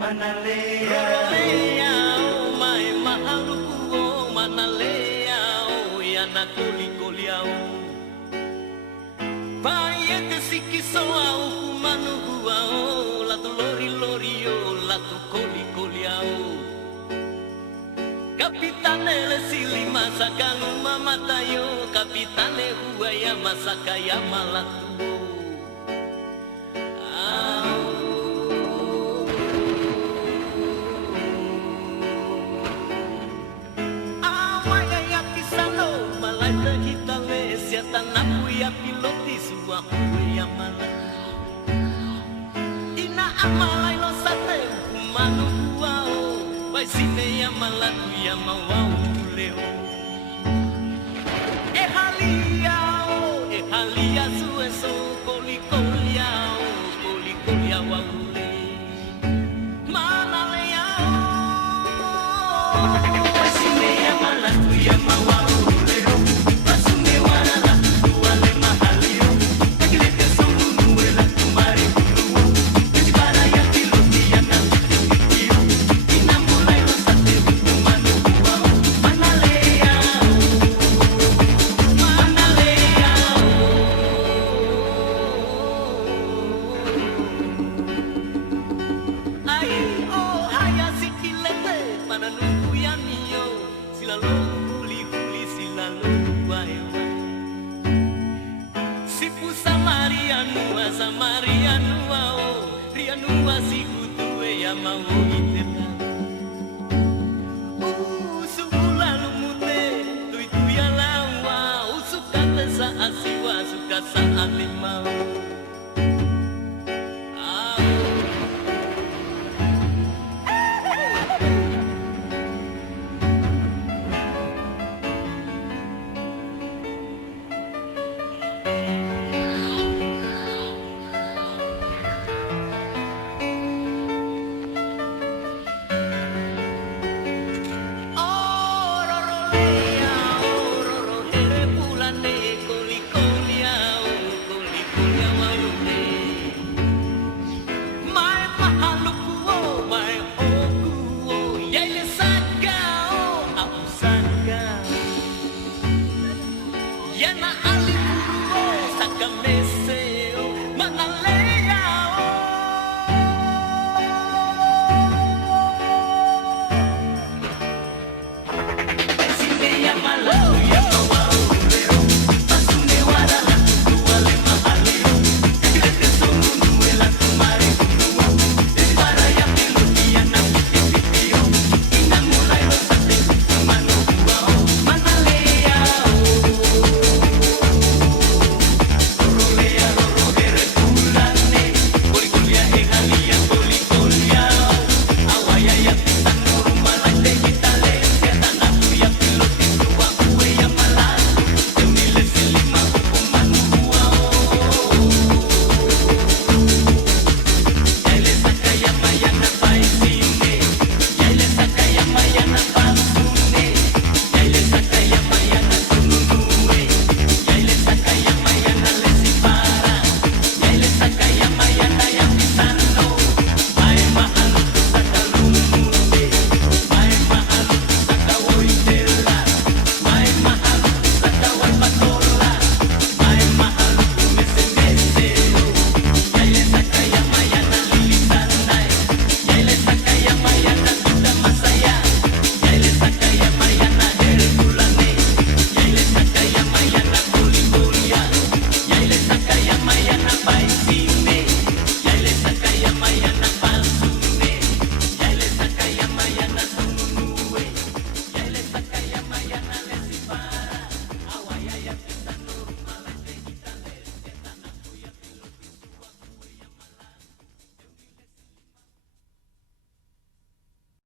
manalea o mai ma'aru-ma'aru manalea o yana koli-koliao vai e te sikiso au kumanu huao latu lori-lori o latu koli-koliao kapitane le sili masaka nguma matayo kapitane huaya masaka ya malatu Tanapu ya piloti sua huwe ya mana Ina amalai lo sate kumanu huao Vai sine ya malatu ya mawau leo Ehalia sueso kolikolia waule Mana leao Vai sine ya malatu ya mawau Saat limau